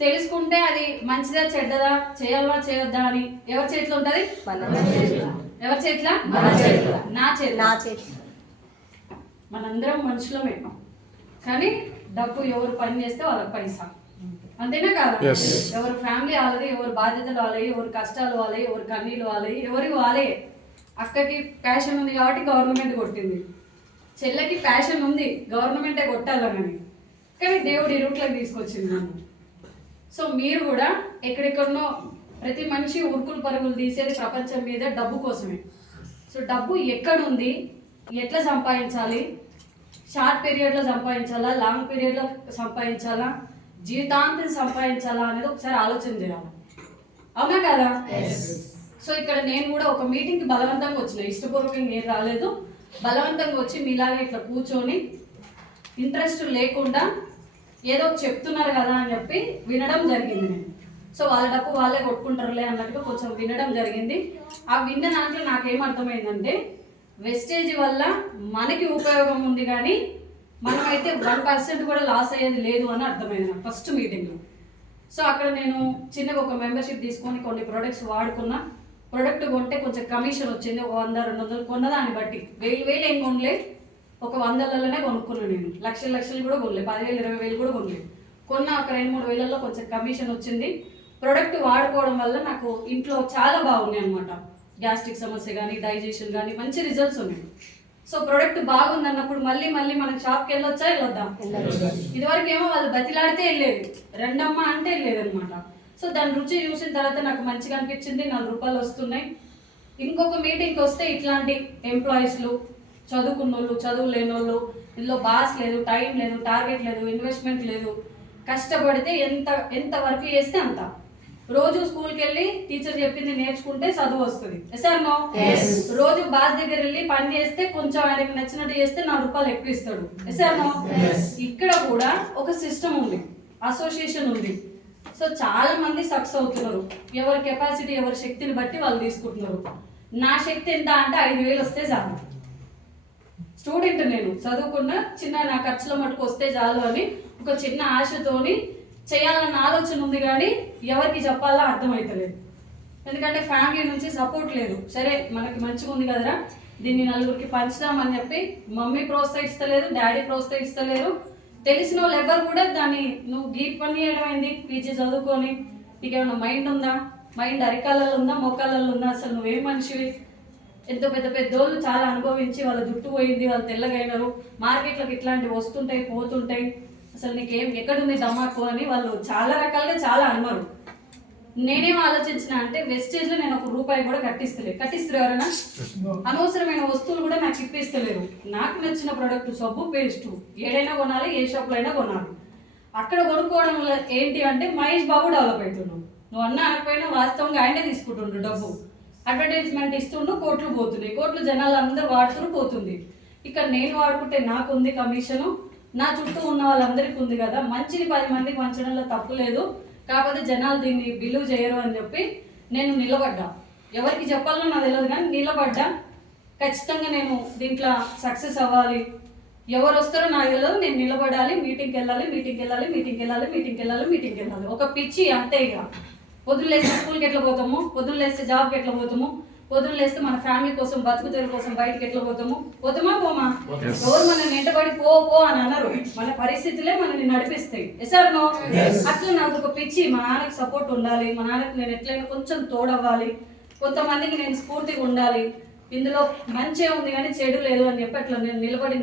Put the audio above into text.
తెలుసుకుంటే అది మంచిదా చెడ్డదా, చేయాలా చేయొద్దా అని ఎవరి చేతిలో ఉంటది? ఎవరి చేతిలో? నా చేతిలో. మనందరం మనుషులమే, కానీ డబ్బు ఎవరు పని చేస్తే వాళ్ళకి పైసా, అంతేనా కాదా? ఎవరు ఫ్యామిలీ వాళ్ళది, ఎవరు బాధ్యతలు వాళ్ళవి, ఎవరు కష్టాలు వాళ్ళవి, ఎవరు కన్నీళ్ళు వాళ్ళవి, ఎవరికి వాళ్ళే. అక్కకి ప్యాషన్ ఉంది కాబట్టి గవర్నమెంట్ కొట్టింది, చెల్లెకి ప్యాషన్ ఉంది గవర్నమెంటే కొట్టాలని, కానీ దేవుడు ఈ రూట్లోకి తీసుకొచ్చింది నన్ను. సో మీరు కూడా ఎక్కడెక్కడనో, ప్రతి మనిషి ఉరుకులు పరుగులు తీసేది ప్రపంచం మీద డబ్బు కోసమే. సో డబ్బు ఎక్కడుంది, ఎట్లా సంపాదించాలి, షార్ట్ పీరియడ్లో సంపాదించాలా, లాంగ్ పీరియడ్లో సంపాదించాలా, జీవితాంతం సంపాదించాలా అనేది ఒకసారి ఆలోచన చేయాలి, అవునా కదా? సో ఇక్కడ నేను కూడా ఒక మీటింగ్కి బలవంతంగా వచ్చిన, ఇష్టపూర్వకంగా ఏం రాలేదు, బలవంతంగా వచ్చి మీలాగా ఇట్లా కూర్చొని ఇంట్రెస్ట్ లేకుండా ఏదో చెప్తున్నారు కదా అని చెప్పి వినడం జరిగింది నేను. సో వాళ్ళ డబ్బు వాళ్ళే కొట్టుకుంటారులే అన్నట్టుగా కొంచెం వినడం జరిగింది. ఆ విన్న దాంట్లో నాకేం అర్థమైందంటే, వెస్టేజ్ వల్ల మనకి ఉపయోగం ఉంది కానీ మనమైతే 1% కూడా లాస్ అయ్యేది లేదు అని అర్థమైంది నాకు ఫస్ట్ మీటింగ్లో. సో అక్కడ నేను చిన్నగా ఒక మెంబర్షిప్ తీసుకొని కొన్ని ప్రొడక్ట్స్ వాడుకున్నా. ప్రొడక్ట్ కొంటే కొంచెం కమిషన్ వచ్చింది, ఒక 100-200 కొన్నదాన్ని బట్టి. 1000 ఏం కొనలే, ఒక 100లలోనే కొనుక్కున్నాను నేను. లక్షలు కూడా కొనలే, 10,000-20,000 కూడా కొనలేదు. కొన్న ఒక 2-3 వేలలో కొంచెం కమిషన్ వచ్చింది. ప్రొడక్ట్ వాడుకోవడం వల్ల నాకు ఇంట్లో చాలా బాగున్నాయి అనమాట. గ్యాస్ట్రిక్ సమస్య కానీ, డైజెషన్ కానీ మంచి రిజల్ట్స్ ఉన్నాయి. సో ప్రొడక్ట్ బాగుంది అన్నప్పుడు మళ్ళీ మనం షాప్కి వెళ్ళొచ్చా, వెళ్ళొద్దాం? ఇదివరకు ఏమో వాళ్ళు బతిలాడితే వెళ్ళేది, రెండమ్మ అంటే వెళ్ళేది అనమాట. సో దాని రుచి చూసిన తర్వాత నాకు మంచిగా అనిపించింది, 4 రూపాయలు వస్తున్నాయి. ఇంకొక మీటింగ్కి వస్తే ఇట్లాంటి ఎంప్లాయీస్లు, చదువుకున్నోళ్ళు, చదువు లేనోళ్ళు, ఇందులో బాస్ లేదు, టైం లేదు, టార్గెట్ లేదు, ఇన్వెస్ట్మెంట్ లేదు, కష్టపడితే ఎంత వర్క్ చేస్తే అంత. రోజు స్కూల్కి వెళ్ళి టీచర్ చెప్పింది నేర్చుకుంటే చదువు వస్తుంది. సార్ నో, రోజు బాస్ దగ్గర వెళ్ళి పని చేస్తే కొంచెం ఆయనకి నచ్చినట్టు చేస్తే 4 రూపాయలు ఎక్కువ ఇస్తాడు. సార్ నో, ఇక్కడ కూడా ఒక సిస్టమ్ ఉంది, అసోసియేషన్ ఉంది. సో చాలా మంది సక్సెస్ అవుతున్నారు, ఎవరి కెపాసిటీ, ఎవరి శక్తిని బట్టి వాళ్ళు తీసుకుంటున్నారు. నా శక్తి ఎంత అంటే 5,000 వస్తే చాలు. స్టూడెంట్ నేను, చదువుకున్న చిన్న నా ఖర్చుల మటుకు వస్తే చాలు అని ఒక చిన్న ఆశతోని చేయాలన్న ఆలోచన ఉంది, కానీ ఎవరికి చెప్పాలా అర్థమవుతలేదు. ఎందుకంటే ఫ్యామిలీ నుంచి సపోర్ట్ లేదు. సరే మనకి మంచిగా ఉంది కదరా, దీన్ని నలుగురికి పంచుదామని చెప్పి మమ్మీ ప్రోత్సహిస్తలేదు, డాడీ ప్రోత్సహిస్తలేరు. తెలిసిన వాళ్ళు ఎవరు కూడా దాన్ని నువ్వు గీట్ పని చేయడం అయింది, పీజీ చదువుకొని నీకేమైనా మైండ్ ఉందా, మైండ్ అరికాలలో ఉందా, మోకాలలో ఉందా, అసలు నువ్వేం మనిషివి? ఎంతో పెద్దోళ్ళు చాలా అనుభవించి వాళ్ళ జుట్టు పోయింది, వాళ్ళు తెల్లగైనరు, మార్కెట్లోకి ఇట్లాంటివి వస్తుంటాయి పోతుంటాయి, అసలు నీకేం ఎక్కడుంది దమాకు అని వాళ్ళు చాలా రకాలుగా చాలా అన్నారు. నేనేం ఆలోచించిన అంటే, వెస్టేజ్లో నేను 1 రూపాయి కూడా కట్టిస్తారు ఎవరైనా? అనవసరమైన వస్తువులు కూడా నాకు ఇప్పిస్తలేరు. నాకు నచ్చిన ప్రోడక్ట్ సబ్బు, పేస్టు ఏడైనా కొనాలి, ఏ షాప్లో అయినా కొనాలి. అక్కడ కొనుక్కోవడం వల్ల ఏంటి అంటే, మహేష్ బాబు డెవలప్ అవుతున్నావు. నువ్వు అన్న అనకపోయినా వాస్తవంగా ఆయనే తీసుకుంటుండు డబ్బు. అడ్వర్టైజ్మెంట్ ఇస్తుండు, కోట్లు పోతున్నాయి, కోట్లు జనాలు అందరూ వాడుతూ పోతుంది. ఇక్కడ నేను వాడుకుంటే నాకుంది కమిషను, నా చుట్టూ ఉన్న వాళ్ళందరికీ ఉంది కదా. మంచిని 10 మందికి పంచడంలో తప్పు లేదు, కాకపోతే జనాలు దీన్ని బిలీవ్ చేయరు అని చెప్పి నేను నిలబడ్డా. ఎవరికి చెప్పాలో నాకు తెలియదు, కానీ నిలబడ్డా. ఖచ్చితంగా నేను దీంట్లో సక్సెస్ అవ్వాలి. ఎవరు వస్తారో నాకు తెలియదు, నేను నిలబడాలి. మీటింగ్కి వెళ్ళాలి. ఒక పిచ్చి అంతే. ఇక పొద్దున్న లేస్తే స్కూల్కి ఎట్లా పోతాము, పొద్దున్న లేస్తే జాబ్కి ఎట్లా పోతాము, పొద్దున్న లేస్తే మన ఫ్యామిలీ కోసం, బతుకుతెరువు కోసం బయటకి ఎట్లా పోతామా పోమా? ఎవరు మన వెంటబడి పో అని అన్నారు, మన పరిస్థితులే మనల్ని నడిపిస్తాయి. ఎసార్ నో, అట్లా నాకు ఒక పిచ్చి. మా నాన్నకి సపోర్ట్ ఉండాలి, మా నాన్నకి నేను ఎట్లయినా కొంచెం తోడవ్వాలి, కొంతమందికి నేను స్ఫూర్తిగా ఉండాలి, ఇందులో మంచిగా ఉంది కానీ చెడు లేదు అని చెప్పి అట్లా నేను నిలబడి